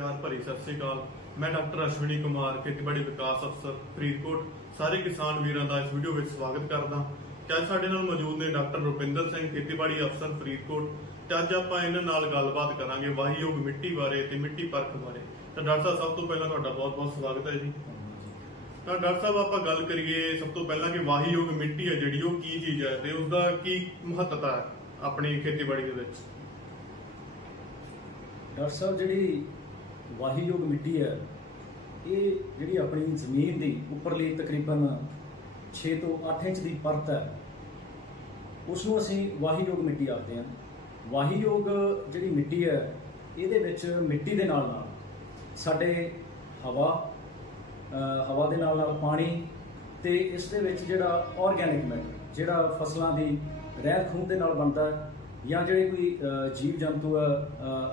ਪਿਆਰ ਭਰੀ ਸਤਿ ਸ੍ਰੀ ਅਕਾਲ। ਮੈਂ ਡਾਕਟਰ ਅਸ਼ਵਨੀ ਕੁਮਾਰ, ਖੇਤੀਬਾੜੀ ਵਿਕਾਸ ਅਫਸਰ, ਫਰੀਦਕੋਟ। ਸਾਰੇ ਕਿਸਾਨ ਵੀਰਾਂ ਦਾ ਇਸ ਵੀਡੀਓ ਵਿੱਚ ਸਵਾਗਤ ਕਰਦਾ ਤੇ ਅੱਜ ਸਾਡੇ ਨਾਲ ਮੌਜੂਦ ਨੇ ਡਾਕਟਰ ਰੁਪਿੰਦਰ ਸਿੰਘ, ਖੇਤੀਬਾੜੀ ਅਫਸਰ, ਫਰੀਦਕੋਟ। ਤੇ ਅੱਜ ਆਪਾਂ ਇਹਨਾਂ ਨਾਲ ਗੱਲਬਾਤ ਕਰਾਂਗੇ ਵਾਹੀਯੋਗ ਮਿੱਟੀ ਬਾਰੇ ਤੇ ਮਿੱਟੀ ਪਰਖ ਬਾਰੇ। ਤਾਂ ਡਾਕਟਰ ਸਾਹਿਬ, ਸਭ ਤੋਂ ਪਹਿਲਾਂ ਤੁਹਾਡਾ ਬਹੁਤ-ਬਹੁਤ ਸਵਾਗਤ ਹੈ ਜੀ। ਤਾਂ ਡਾਕਟਰ ਸਾਹਿਬ, ਆਪਾਂ ਗੱਲ ਕਰੀਏ ਸਭ ਤੋਂ ਪਹਿਲਾਂ ਕਿ ਵਾਹੀਯੋਗ ਮਿੱਟੀ ਹੈ ਜਿਹੜੀ, ਉਹ ਕੀ ਚੀਜ਼ ਹੈ ਤੇ ਉਸ ਦਾ ਕੀ ਮਹੱਤਤਾ ਹੈ ਆਪਣੀ ਖੇਤੀਬਾੜੀ ਦੇ ਵਿੱਚ? ਡਾਕਟਰ ਸਾਹਿਬ, ਜਿਹੜੀ ਵਾਹੀਯੋਗ ਮਿੱਟੀ ਹੈ। ਇਹ ਜਿਹੜੀ ਆਪਣੀ ਜ਼ਮੀਨ ਦੀ ਉੱਪਰਲੀ ਤਕਰੀਬਨ 6 ਤੋਂ 8 ਇੰਚ ਦੀ ਪਰਤ ਹੈ ਉਸ ਨੂੰ ਅਸੀਂ ਵਾਹੀਯੋਗ ਮਿੱਟੀ ਆਖਦੇ ਹਾਂ। ਵਾਹੀਯੋਗ ਜਿਹੜੀ ਮਿੱਟੀ ਹੈ, ਇਹਦੇ ਵਿੱਚ ਮਿੱਟੀ ਦੇ ਨਾਲ ਨਾਲ ਸਾਡੇ ਹਵਾ ਹਵਾ ਦੇ ਨਾਲ ਨਾਲ ਪਾਣੀ ਤੇ ਇਸ ਦੇ ਵਿੱਚ ਜਿਹੜਾ ਆਰਗੈਨਿਕ ਮੈਟਰ ਜਿਹੜਾ ਫਸਲਾਂ ਦੀ ਰਹਿਤ ਖੂੰਹਦ ਦੇ ਨਾਲ ਬਣਦਾ ਹੈ ਜਾਂ ਜਿਹੜੇ ਕੋਈ ਜੀਵ ਜੰਤੂ ਆ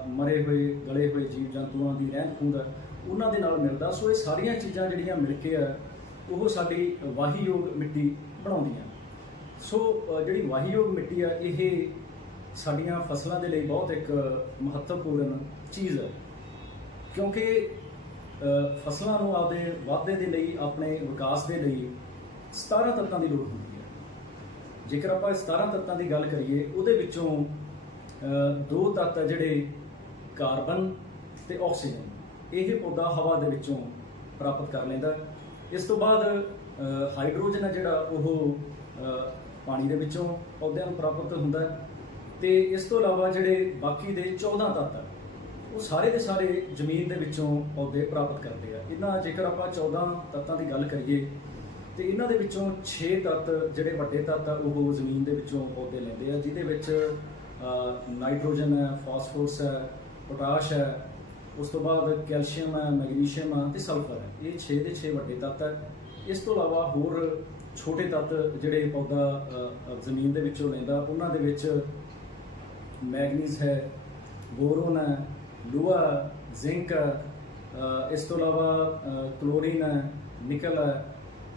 ਮਰੇ ਹੋਏ ਗਲੇ ਹੋਏ ਜੀਵ ਜੰਤੂਆਂ ਦੀ ਰਹਿੰਦ ਖੂੰਹਦ ਉਹਨਾਂ ਦੇ ਨਾਲ ਮਿਲਦਾ। ਸੋ ਇਹ ਸਾਰੀਆਂ ਚੀਜ਼ਾਂ ਜਿਹੜੀਆਂ ਮਿਲ ਕੇ ਆ ਉਹ ਸਾਡੀ ਵਾਹੀਯੋਗ ਮਿੱਟੀ ਬਣਾਉਂਦੀਆਂ ਸੋ ਅ, ਜਿਹੜੀ ਵਾਹੀਯੋਗ ਮਿੱਟੀ ਆ ਇਹ ਸਾਡੀਆਂ ਫਸਲਾਂ ਦੇ ਲਈ ਬਹੁਤ ਇੱਕ ਮਹੱਤਵਪੂਰਨ ਚੀਜ਼ ਹੈ। ਕਿਉਂਕਿ ਫਸਲਾਂ ਨੂੰ ਆਪਦੇ ਵਾਧੇ ਦੇ ਲਈ ਆਪਣੇ ਵਿਕਾਸ ਦੇ ਲਈ 17 ਤੱਤਾਂ ਦੀ ਲੋੜ ਹੁੰਦੀ ਹੈ। ਜੇਕਰ ਆਪਾਂ 17 ਤੱਤਾਂ ਦੀ ਗੱਲ ਕਰੀਏ, ਉਹਦੇ ਵਿੱਚੋਂ ਦੋ ਤੱਤ ਆ ਜਿਹੜੇ ਕਾਰਬਨ ਤੇ ਆਕਸੀਜਨ, ਇਹ ਪੌਦਾ ਹਵਾ ਦੇ ਵਿੱਚੋਂ ਪ੍ਰਾਪਤ ਕਰ ਲੈਂਦਾ ਇਸ ਤੋਂ ਬਾਅਦ ਹਾਈਡਰੋਜਨ ਹੈ ਜਿਹੜਾ, ਉਹ ਪਾਣੀ ਦੇ ਵਿੱਚੋਂ ਪੌਦਿਆਂ ਨੂੰ ਪ੍ਰਾਪਤ ਹੁੰਦਾ ਹੈ। ਤੇ ਇਸ ਤੋਂ ਇਲਾਵਾ ਜਿਹੜੇ ਬਾਕੀ ਦੇ 14 ਤੱਤ ਉਹ ਸਾਰੇ ਦੇ ਸਾਰੇ ਜ਼ਮੀਨ ਦੇ ਵਿੱਚੋਂ ਪੌਦੇ ਪ੍ਰਾਪਤ ਕਰਦੇ ਆ। ਇਹਨਾਂ ਜੇਕਰ ਆਪਾਂ 14 ਤੱਤਾਂ ਦੀ ਗੱਲ ਕਰੀਏ ਤੇ ਇਹਨਾਂ ਦੇ ਵਿੱਚੋਂ 6 ਤੱਤ ਜਿਹੜੇ ਵੱਡੇ ਤੱਤ ਆ ਉਹ ਜ਼ਮੀਨ ਦੇ ਵਿੱਚੋਂ ਪੌਦੇ ਲੈਂਦੇ ਆ ਜਿਹਦੇ ਵਿੱਚ ਨਾਈਟ੍ਰੋਜਨ ਹੈ ਫਾਸਫੋਰਸ ਹੈ ਪੋਟਾਸ਼ ਹੈ ਉਸ ਤੋਂ ਬਾਅਦ ਕੈਲਸ਼ੀਅਮ ਹੈ ਮੈਗਨੀਸ਼ੀਅਮ ਹੈ ਤੇ ਸਲਫਰ ਹੈ। ਇਹ 6 ਦੇ 6 ਵੱਡੇ ਤੱਤ ਹੈ। ਇਸ ਤੋਂ ਇਲਾਵਾ ਹੋਰ ਛੋਟੇ ਤੱਤ ਜਿਹੜੇ ਪੌਦਾ ਜ਼ਮੀਨ ਦੇ ਵਿੱਚੋਂ ਲੈਂਦਾ ਉਹਨਾਂ ਦੇ ਵਿੱਚ ਮੈਗਨੀਜ਼ ਹੈ ਬੋਰੋਨ ਹੈ ਲੋਹਾ ਜ਼ਿੰਕ ਹੈ, ਇਸ ਤੋਂ ਇਲਾਵਾ ਕਲੋਰੀਨ ਹੈ ਨਿਕਲ ਹੈ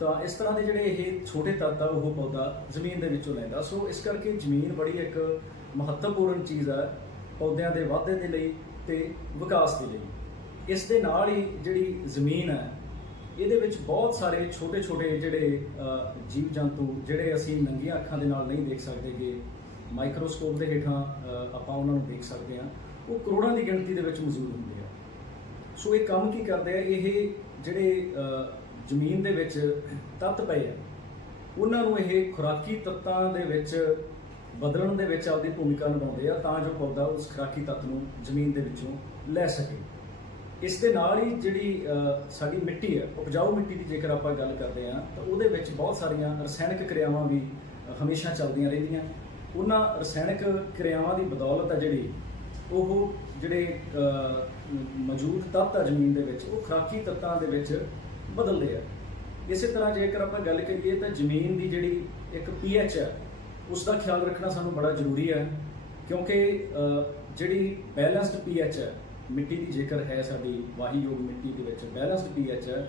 ਤਾਂ ਇਸ ਤਰ੍ਹਾਂ ਦੇ ਜਿਹੜੇ ਇਹ ਛੋਟੇ ਤੱਤ ਆ, ਉਹ ਪੌਦਾ ਜ਼ਮੀਨ ਦੇ ਵਿੱਚੋਂ ਲੈਂਦਾ। ਸੋ ਇਸ ਕਰਕੇ ਜ਼ਮੀਨ ਬੜੀ ਇੱਕ ਮਹੱਤਵਪੂਰਨ ਚੀਜ਼ ਹੈ ਪੌਦਿਆਂ ਦੇ ਵਾਧੇ ਦੇ ਲਈ ਤੇ ਵਿਕਾਸ ਦੇ ਲਈ। ਇਸ ਦੇ ਨਾਲ ਹੀ ਜਿਹੜੀ ਜ਼ਮੀਨ ਹੈ ਇਹਦੇ ਵਿੱਚ ਬਹੁਤ ਸਾਰੇ ਛੋਟੇ-ਛੋਟੇ ਜਿਹੜੇ ਜੀਵ ਜੰਤੂ ਜਿਹੜੇ ਅਸੀਂ ਨੰਗੀਆਂ ਅੱਖਾਂ ਦੇ ਨਾਲ ਨਹੀਂ ਦੇਖ ਸਕਦੇਗੇ ਮਾਈਕਰੋਸਕੋਪ ਦੇ ਹੇਠਾਂ ਆਪਾਂ ਉਹਨਾਂ ਨੂੰ ਦੇਖ ਸਕਦੇ ਹਾਂ, ਉਹ ਕਰੋੜਾਂ ਦੀ ਗਿਣਤੀ ਦੇ ਵਿੱਚ ਮੌਜੂਦ ਹੁੰਦੇ ਆ। ਸੋ ਇਹ ਕੰਮ ਕੀ ਕਰਦੇ ਆ? ਇਹ ਜਿਹੜੇ ਜ਼ਮੀਨ ਦੇ ਵਿੱਚ ਤੱਤ ਪਏ ਆ। ਉਹਨਾਂ ਨੂੰ ਇਹ ਖੁਰਾਕੀ ਤੱਤਾਂ ਦੇ ਵਿੱਚ ਬਦਲਣ ਦੇ ਵਿੱਚ ਆਪਦੀ ਭੂਮਿਕਾ ਨਿਭਾਉਂਦੇ ਆ ਤਾਂ ਜੋ ਪੌਦਾ ਉਸ ਖੁਰਾਕੀ ਤੱਤ ਨੂੰ ਜ਼ਮੀਨ ਦੇ ਵਿੱਚੋਂ ਲੈ ਸਕੇ। ਇਸ ਦੇ ਨਾਲ ਹੀ ਜਿਹੜੀ ਸਾਡੀ ਮਿੱਟੀ ਹੈ ਉਪਜਾਊ ਮਿੱਟੀ ਦੀ ਜੇਕਰ ਆਪਾਂ ਗੱਲ ਕਰਦੇ ਹਾਂ, ਤਾਂ ਉਹਦੇ ਵਿੱਚ ਬਹੁਤ ਸਾਰੀਆਂ ਰਸਾਇਣਿਕ ਕਿਰਿਆਵਾਂ ਵੀ ਹਮੇਸ਼ਾ ਚੱਲਦੀਆਂ ਰਹਿੰਦੀਆਂ। ਉਹਨਾਂ ਰਸਾਇਣਿਕ ਕਿਰਿਆਵਾਂ ਦੀ ਬਦੌਲਤ ਆ ਜਿਹੜੀ, ਉਹ ਜਿਹੜੇ ਮੌਜੂਦ ਤੱਤ ਆ ਜ਼ਮੀਨ ਦੇ ਵਿੱਚ, ਉਹ ਖੁਰਾਕੀ ਤੱਤਾਂ ਦੇ ਵਿੱਚ ਬਦਲਦੇ ਆ। ਇਸੇ ਤਰ੍ਹਾਂ ਜੇਕਰ ਆਪਾਂ ਗੱਲ ਕਰੀਏ ਤਾਂ ਜ਼ਮੀਨ ਦੀ ਜਿਹੜੀ ਇੱਕ ਪੀਐਚ ਹੈ ਉਸ ਦਾ ਖਿਆਲ ਰੱਖਣਾ ਸਾਨੂੰ ਬੜਾ ਜ਼ਰੂਰੀ ਹੈ ਕਿਉਂਕਿ ਜਿਹੜੀ ਬੈਲੈਂਸਡ ਪੀਐਚ ਹੈ ਮਿੱਟੀ ਦੀ ਜੇਕਰ ਹੈ ਸਾਡੀ, ਵਾਹੀਯੋਗ ਮਿੱਟੀ ਦੇ ਵਿੱਚ ਬੈਲੈਂਸਡ ਪੀਐਚ ਹੈ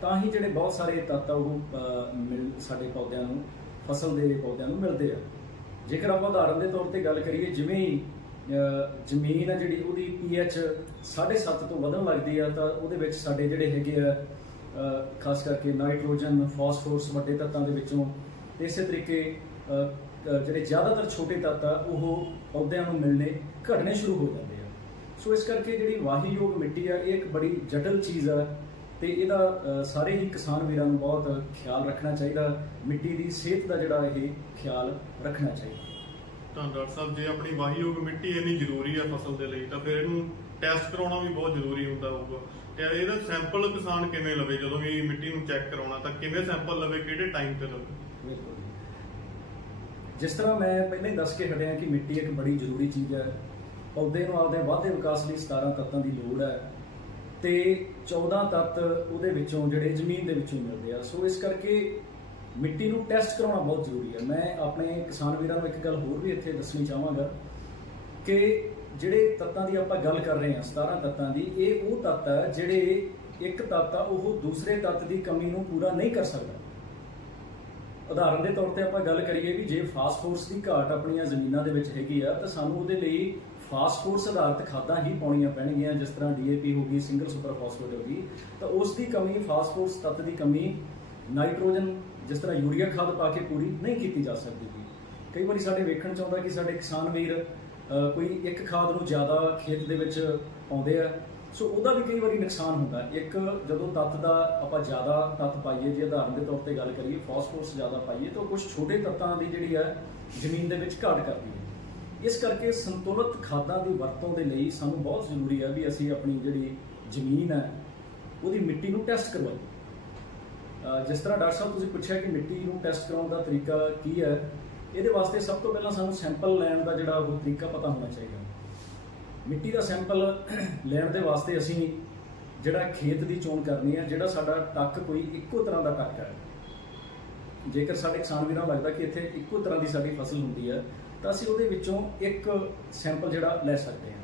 ਤਾਂ ਹੀ ਜਿਹੜੇ ਬਹੁਤ ਸਾਰੇ ਤੱਤ ਆ ਉਹ ਮਿਲ, ਸਾਡੇ ਪੌਦਿਆਂ ਨੂੰ, ਫਸਲ ਦੇ ਪੌਦਿਆਂ ਨੂੰ ਮਿਲਦੇ ਆ। ਜੇਕਰ ਆਪਾਂ ਉਦਾਹਰਨ ਦੇ ਤੌਰ ਤੇ ਗੱਲ ਕਰੀਏ, ਜਿਵੇਂ ਹੀ ਜ਼ਮੀਨ ਆ ਜਿਹੜੀ ਉਹਦੀ ਪੀਐਚ 7.5 ਤੋਂ ਵਧਣ ਲੱਗਦੀ ਆ, ਤਾਂ ਉਹਦੇ ਵਿੱਚ ਸਾਡੇ ਜਿਹੜੇ ਹੈਗੇ ਆ ਖਾਸ ਕਰਕੇ ਨਾਈਟ੍ਰੋਜਨ, ਫਾਸਫੋਰਸ ਵੱਡੇ ਤੱਤਾਂ ਦੇ ਵਿੱਚੋਂ। ਇਸੇ ਤਰੀਕੇ ਜਿਹੜੇ ਜ਼ਿਆਦਾਤਰ ਛੋਟੇ ਤੱਤ ਆ, ਉਹ ਪੌਦਿਆਂ ਨੂੰ ਮਿਲਣੇ, ਘਟਣੇ ਸ਼ੁਰੂ ਹੋ ਜਾਂਦੇ ਆ। ਸੋ ਇਸ ਕਰਕੇ ਜਿਹੜੀ ਵਾਹੀਯੋਗ ਮਿੱਟੀ ਆ, ਇਹ ਇੱਕ ਬੜੀ ਜਟਲ ਚੀਜ਼ ਆ ਤੇ ਇਹਦਾ ਸਾਰੇ ਹੀ ਕਿਸਾਨ ਵੀਰਾਂ ਨੂੰ ਬਹੁਤ ਖਿਆਲ ਰੱਖਣਾ ਚਾਹੀਦਾ, ਮਿੱਟੀ ਦੀ ਸਿਹਤ ਦਾ ਜਿਹੜਾ ਇਹ ਖਿਆਲ ਰੱਖਣਾ ਚਾਹੀਦਾ। ਤਾਂ ਡਾਕਟਰ ਸਾਹਿਬ, ਜੇ ਆਪਣੀ ਵਾਹੀਯੋਗ ਮਿੱਟੀ ਇੰਨੀ ਜ਼ਰੂਰੀ ਹੈ ਫਸਲ ਦੇ ਲਈ, ਤਾਂ ਫਿਰ ਇਹਨੂੰ ਟੈਸਟ ਕਰਾਉਣਾ ਵੀ ਬਹੁਤ ਜ਼ਰੂਰੀ ਹੁੰਦਾ ਹੋਊਗਾ। ਤੇ ਇਹਦਾ ਸੈਂਪਲ ਕਿਸਾਨ ਕਿਵੇਂ ਲਵੇ? ਜਦੋਂ ਵੀ ਮਿੱਟੀ ਨੂੰ ਚੈੱਕ ਕਰਾਉਣਾ, ਤਾਂ ਕਿਵੇਂ ਸੈਂਪਲ ਲਵੇ? ਕਿਹੜੇ ਟਾਈਮ ਤੇ ਲਵੇ? ਬਿਲਕੁਲ ਜਿਸ ਤਰ੍ਹਾਂ ਮੈਂ ਪਹਿਲਾਂ ਹੀ ਦੱਸ ਕੇ ਹਟਿਆ ਕਿ ਮਿੱਟੀ ਇੱਕ ਬੜੀ ਜ਼ਰੂਰੀ ਚੀਜ਼ ਹੈ। ਪੌਦੇ ਨੂੰ ਆਪਦੇ ਵਾਧੇ ਵਿਕਾਸ ਲਈ 17 ਤੱਤਾਂ ਦੀ ਲੋੜ ਹੈ ਤੇ 14 ਤੱਤ ਉਹਦੇ ਵਿੱਚੋਂ ਜਿਹੜੇ ਜ਼ਮੀਨ ਦੇ ਵਿੱਚੋਂ ਮਿਲਦੇ ਆ। ਸੋ ਇਸ ਕਰਕੇ ਮਿੱਟੀ ਨੂੰ ਟੈਸਟ ਕਰਾਉਣਾ ਬਹੁਤ ਜ਼ਰੂਰੀ ਹੈ। ਮੈਂ ਆਪਣੇ ਕਿਸਾਨ ਵੀਰਾਂ ਨੂੰ ਇੱਕ ਗੱਲ ਹੋਰ ਵੀ ਇੱਥੇ ਦੱਸਣੀ ਚਾਹਾਂਗਾ ਕਿ ਜਿਹੜੇ ਤੱਤਾਂ ਦੀ ਆਪਾਂ ਗੱਲ ਕਰ ਰਹੇ ਹਾਂ 17 ਤੱਤਾਂ ਦੀ, ਇਹ ਉਹ ਤੱਤ ਹੈ ਜਿਹੜੇ ਇੱਕ ਤੱਤ ਆ, ਉਹ ਦੂਸਰੇ ਤੱਤ ਦੀ ਕਮੀ ਨੂੰ ਪੂਰਾ ਨਹੀਂ ਕਰ ਸਕਦਾ। ਉਦਾਹਰਨ ਦੇ ਤੌਰ ਤੇ ਆਪਾਂ ਗੱਲ ਕਰੀਏ ਵੀ ਜੇ ਫਾਸਫੋਰਸ ਦੀ ਘਾਟ ਆਪਣੀਆਂ ਜ਼ਮੀਨਾਂ ਦੇ ਵਿੱਚ ਹੈਗੀ ਆ, ਤਾਂ ਸਾਨੂੰ ਉਹਦੇ ਲਈ ਫਾਸਫੋਰਸ ਆਧਾਰਿਤ ਖਾਦਾਂ ਹੀ ਪਾਉਣੀਆਂ ਪੈਣਗੀਆਂ, ਜਿਸ ਤਰ੍ਹਾਂ ਡੀਏਪੀ ਹੋ ਗਈ, ਸਿੰਗਲ ਸੁਪਰ ਫਾਸਫੇਟ ਹੋ ਗਈ, ਤਾਂ ਉਸ ਦੀ ਕਮੀ ਫਾਸਫੋਰਸ ਤੱਤ ਦੀ ਕਮੀ, ਨਾਈਟ੍ਰੋਜਨ, ਜਿਸ ਤਰ੍ਹਾਂ ਯੂਰੀਆ ਖਾਦ ਪਾ ਕੇ ਪੂਰੀ ਨਹੀਂ ਕੀਤੀ ਜਾ ਸਕਦੀ। ਕਈ ਵਾਰੀ ਸਾਡੇ ਵੇਖਣ ਚ ਆਉਂਦਾ ਕਿ ਸਾਡੇ ਕਿਸਾਨ ਵੀਰ ਕੋਈ ਇੱਕ ਖਾਦ ਨੂੰ ਜ਼ਿਆਦਾ ਖੇਤ ਦੇ ਵਿੱਚ ਪਾਉਂਦੇ ਆ। ਸੋ ਉਹਦਾ ਵੀ ਕਈ ਵਾਰੀ ਨੁਕਸਾਨ ਹੁੰਦਾ। ਇੱਕ, ਜਦੋਂ ਤੱਤ ਦਾ ਆਪਾਂ ਜ਼ਿਆਦਾ ਤੱਤ ਪਾਈਏ, ਜੇ ਉਦਾਹਰਨ ਦੇ ਤੌਰ ਤੇ ਗੱਲ ਕਰੀਏ, ਫਾਸਫੋਰਸ ਜ਼ਿਆਦਾ ਪਾਈਏ, ਤਾਂ ਕੁਝ ਛੋਟੇ ਤੱਤਾਂ ਦੀ ਜਿਹੜੀ ਹੈ, ਜ਼ਮੀਨ ਦੇ ਵਿੱਚ ਘਾਟ ਕਰਦੀ ਹੈ। ਇਸ ਕਰਕੇ ਸੰਤੁਲਿਤ ਖਾਦਾਂ ਦੀ ਵਰਤੋਂ ਦੇ ਲਈ ਸਾਨੂੰ ਬਹੁਤ ਜ਼ਰੂਰੀ ਹੈ ਵੀ ਅਸੀਂ ਆਪਣੀ ਜਿਹੜੀ ਜ਼ਮੀਨ ਹੈ, ਉਹਦੀ ਮਿੱਟੀ ਨੂੰ ਟੈਸਟ ਕਰਵਾਈਏ। ਜਿਸ ਤਰ੍ਹਾਂ ਡਾਕਟਰ ਸਾਹਿਬ ਤੁਸੀਂ ਪੁੱਛਿਆ ਕਿ ਮਿੱਟੀ ਨੂੰ ਟੈਸਟ ਕਰਾਉਣ ਦਾ ਤਰੀਕਾ ਕੀ ਹੈ ਇਹਦੇ ਵਾਸਤੇ ਸਭ ਤੋਂ ਪਹਿਲਾਂ ਸਾਨੂੰ ਸੈਂਪਲ ਲੈਣ ਦਾ ਜਿਹੜਾ ਉਹ ਤਰੀਕਾ ਪਤਾ ਹੋਣਾ ਚਾਹੀਦਾ। ਮਿੱਟੀ ਦਾ ਸੈਂਪਲ ਲੈਣ ਦੇ ਵਾਸਤੇ ਅਸੀਂ ਜਿਹੜਾ ਖੇਤ ਦੀ ਚੋਣ ਕਰਨੀ ਹੈ, ਜਿਹੜਾ ਸਾਡਾ ਟੱਕ ਕੋਈ ਇੱਕੋ ਤਰ੍ਹਾਂ ਦਾ ਟੱਕ ਹੈ। ਜੇਕਰ ਸਾਡੇ ਕਿਸਾਨ ਵੀਰਾਂ ਨੂੰ ਲੱਗਦਾ ਕਿ ਇੱਥੇ ਇੱਕੋ ਤਰ੍ਹਾਂ ਦੀ ਸਾਡੀ ਫਸਲ ਹੁੰਦੀ ਹੈ, ਤਾਂ ਅਸੀਂ ਉਹਦੇ ਵਿੱਚੋਂ ਇੱਕ ਸੈਂਪਲ ਜਿਹੜਾ ਲੈ ਸਕਦੇ ਹਾਂ।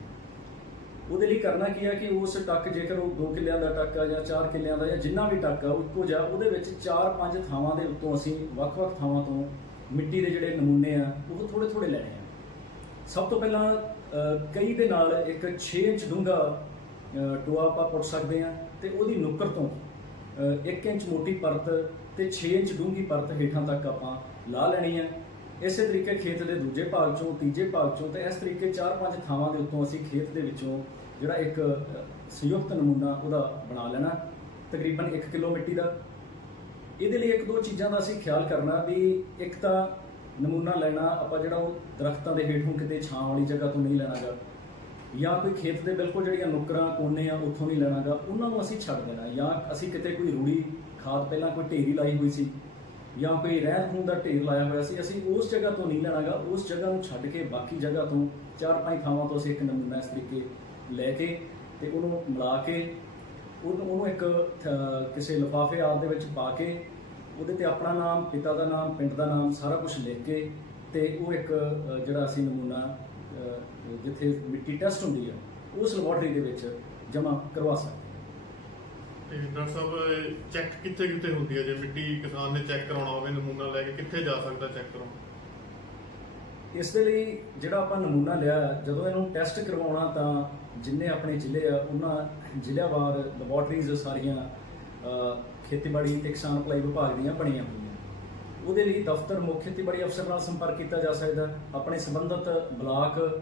ਉਹਦੇ ਲਈ ਕਰਨਾ ਕੀ ਹੈ ਕਿ ਉਸ ਟੱਕ ਜੇਕਰ ਉਹ 2 ਕਿੱਲਿਆਂ ਦਾ ਟੱਕ ਆ ਜਾਂ 4 ਕਿੱਲਿਆਂ ਦਾ ਜਾਂ ਜਿੰਨਾ ਵੀ ਟੱਕ ਆ ਉਹ ਇੱਕੋ ਜਿਹਾ ਉਹਦੇ ਵਿੱਚ 4-5 ਥਾਵਾਂ ਦੇ ਉੱਤੋਂ ਅਸੀਂ ਵੱਖ-ਵੱਖ ਥਾਵਾਂ ਤੋਂ ਮਿੱਟੀ ਦੇ ਜਿਹੜੇ ਨਮੂਨੇ ਆ, ਉਹ ਥੋੜੇ-ਥੋੜੇ ਲੈਣੇ ਆ। ਸਭ ਤੋਂ ਪਹਿਲਾਂ ਕਈ ਦੇ ਨਾਲ ਇੱਕ 6 ਇੰਚ ਡੂੰਘਾ ਟੋਆ ਆਪਾਂ ਪੁੱਟ ਸਕਦੇ ਆ ਤੇ ਉਹਦੀ ਨੁੱਕਰ ਤੋਂ 1 ਇੰਚ ਮੋਟੀ ਪਰਤ ਤੇ 6 ਇੰਚ ਡੂੰਘੀ ਪਰਤ ਹੇਠਾਂ ਤੱਕ ਆਪਾਂ ਲਾ ਲੈਣੀ ਹੈ ਇਸੇ ਤਰੀਕੇ ਖੇਤ ਦੇ ਦੂਜੇ ਭਾਗ ਚੋਂ, ਤੀਜੇ ਭਾਗ ਚੋਂ ਤੇ ਇਸ ਤਰੀਕੇ 4-5 ਥਾਵਾਂ ਦੇ ਉੱਤੋਂ ਅਸੀਂ ਖੇਤ ਦੇ ਵਿੱਚੋਂ ਜਿਹੜਾ ਇੱਕ ਸੰਯੁਕਤ ਨਮੂਨਾ ਉਹਦਾ ਬਣਾ ਲੈਣਾ। ਤਕਰੀਬਨ 1 ਕਿਲੋ ਮਿੱਟੀ ਦਾ। ਇਹਦੇ ਲਈ ਇੱਕ ਦੋ ਚੀਜ਼ਾਂ ਦਾ ਅਸੀਂ ਖਿਆਲ ਕਰਨਾ ਵੀ ਇੱਕ ਤਾਂ ਨਮੂਨਾ ਲੈਣਾ, ਆਪਾਂ ਜਿਹੜਾ ਉਹ ਦਰਖਤਾਂ ਦੇ ਹੇਠੋਂ ਕਿਤੇ ਛਾਂ ਵਾਲੀ ਜਗ੍ਹਾ ਤੋਂ ਨਹੀਂ ਲੈਣਾਗਾ। ਜਾਂ ਕੋਈ ਖੇਤ ਦੇ ਬਿਲਕੁਲ ਜਿਹੜੀਆਂ ਨੁੱਕਰਾਂ, ਕੋਨੇ ਆ, ਉੱਥੋਂ ਨਹੀਂ ਲੈਣਾਗਾ। ਉਹਨਾਂ ਨੂੰ ਅਸੀਂ ਛੱਡ ਦੇਣਾ। ਜਾਂ ਅਸੀਂ ਕਿਤੇ ਕੋਈ ਰੂੜੀ ਖਾਦ, ਪਹਿਲਾਂ ਕੋਈ ਢੇਰੀ ਲਾਈ ਹੋਈ ਸੀ, ਜਾਂ ਕੋਈ ਰਹਿਣ ਖੂਨ ਦਾ ਢੇਰ ਲਾਇਆ ਹੋਇਆ ਸੀ, ਅਸੀਂ ਉਸ ਜਗ੍ਹਾ ਤੋਂ ਨਹੀਂ ਲੈਣਾਗਾ। ਉਸ ਜਗ੍ਹਾ ਨੂੰ ਛੱਡ ਕੇ ਬਾਕੀ ਜਗ੍ਹਾ ਤੋਂ ਚਾਰ ਪੰਜ ਥਾਵਾਂ ਤੋਂ ਅਸੀਂ ਇੱਕ ਨਮੂਨਾ ਇਸ ਤਰੀਕੇ ਲੈ ਕੇ ਤੇ ਉਹਨੂੰ ਮਿਲਾ ਕੇ ਉਹਨੂੰ ਉਹਨੂੰ ਇੱਕ ਅਹ, ਕਿਸੇ ਲਿਫਾਫੇ ਆਦਿ ਦੇ ਵਿੱਚ ਪਾ ਕੇ ਉਹਦੇ ਤੇ ਆਪਣਾ ਨਾਮ ਪਿਤਾ ਦਾ ਨਾਮ ਪਿੰਡ ਦਾ ਨਾਮ ਸਾਰਾ ਕੁਝ ਲਿਖ ਕੇ ਤੇ ਉਹ ਇੱਕ ਅਹ, ਜਿਹੜਾ ਅਸੀਂ ਨਮੂਨਾ ਅਹ, ਜਿੱਥੇ ਮਿੱਟੀ ਟੈਸਟ ਹੁੰਦੀ ਹੈ ਉਸ ਲੈਬੋਰਟਰੀ ਦੇ ਵਿੱਚ ਜਮ੍ਹਾਂ ਕਰਵਾ ਸਕਦੇ ਹਾਂ। ਤੇ ਡਾਕਟਰ ਸਾਹਿਬ ਚੈੱਕ ਕਿੱਥੇ ਕਿੱਥੇ ਹੁੰਦੀ ਹੈ ਜੇ ਮਿੱਟੀ ਕਿਸਾਨ ਨੇ ਚੈੱਕ ਕਰਾਉਣਾ ਹੋਵੇ ਨਮੂਨਾ ਲੈ ਕੇ ਕਿੱਥੇ ਜਾ ਸਕਦਾ ਚੈੱਕ ਕਰਾਉਣ ਇਸ ਦੇ ਲਈ ਜਿਹੜਾ ਆਪਾਂ ਨਮੂਨਾ ਲਿਆ, ਜਦੋਂ ਇਹਨੂੰ ਟੈਸਟ ਕਰਵਾਉਣਾ ਤਾਂ ਜਿੰਨੇ ਆਪਣੇ ਜ਼ਿਲ੍ਹੇ ਆ, ਉਹਨਾਂ ਜ਼ਿਲ੍ਹਿਆਵਾਰ ਲੈਬੋਰਟਰੀਜ਼ ਸਾਰੀਆਂ ਖੇਤੀਬਾੜੀ ਤੇ ਕਿਸਾਨ ਭਲਾਈ ਵਿਭਾਗ ਦੀਆਂ ਬਣੀਆਂ ਹੋਈਆਂ। ਉਹਦੇ ਲਈ ਦਫ਼ਤਰ ਮੁੱਖ ਖੇਤੀਬਾੜੀ ਅਫਸਰ ਨਾਲ ਸੰਪਰਕ ਕੀਤਾ ਜਾ ਸਕਦਾ, ਆਪਣੇ ਸੰਬੰਧਿਤ ਬਲਾਕ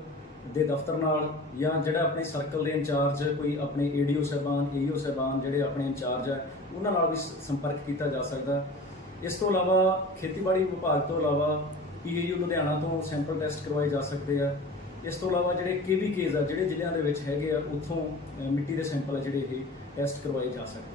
ਦੇ ਦਫ਼ਤਰ ਨਾਲ ਜਾਂ ਜਿਹੜਾ ਆਪਣੇ ਸਰਕਲ ਦੇ ਇੰਚਾਰਜ, ਕੋਈ ਆਪਣੇ ਏਡੀਓ ਸਾਹਿਬਾਨ ਏਈਓ ਸਾਹਿਬਾਨ ਜਿਹੜੇ ਆਪਣੇ ਇੰਚਾਰਜ ਆ, ਉਹਨਾਂ ਨਾਲ ਵੀ ਸ- ਸੰਪਰਕ ਕੀਤਾ ਜਾ ਸਕਦਾ। ਇਸ ਤੋਂ ਇਲਾਵਾ ਖੇਤੀਬਾੜੀ ਵਿਭਾਗ ਤੋਂ ਇਲਾਵਾ ਪੀਏਯੂ ਲੁਧਿਆਣਾ ਤੋਂ ਸੈਂਪਲ ਟੈਸਟ ਕਰਵਾਏ ਜਾ ਸਕਦੇ ਆ। ਇਸ ਤੋਂ ਇਲਾਵਾ ਜਿਹੜੇ ਕੇਵੀਕੇਜ਼ ਆ, ਜਿਹੜੇ ਜ਼ਿਲ੍ਹਿਆਂ ਦੇ ਵਿੱਚ ਹੈਗੇ ਆ, ਉੱਥੋਂ ਮਿੱਟੀ ਦੇ ਸੈਂਪਲ ਆ ਜਿਹੜੇ ਇਹ ਟੈਸਟ ਕਰਵਾਏ ਜਾ ਸਕਦੇ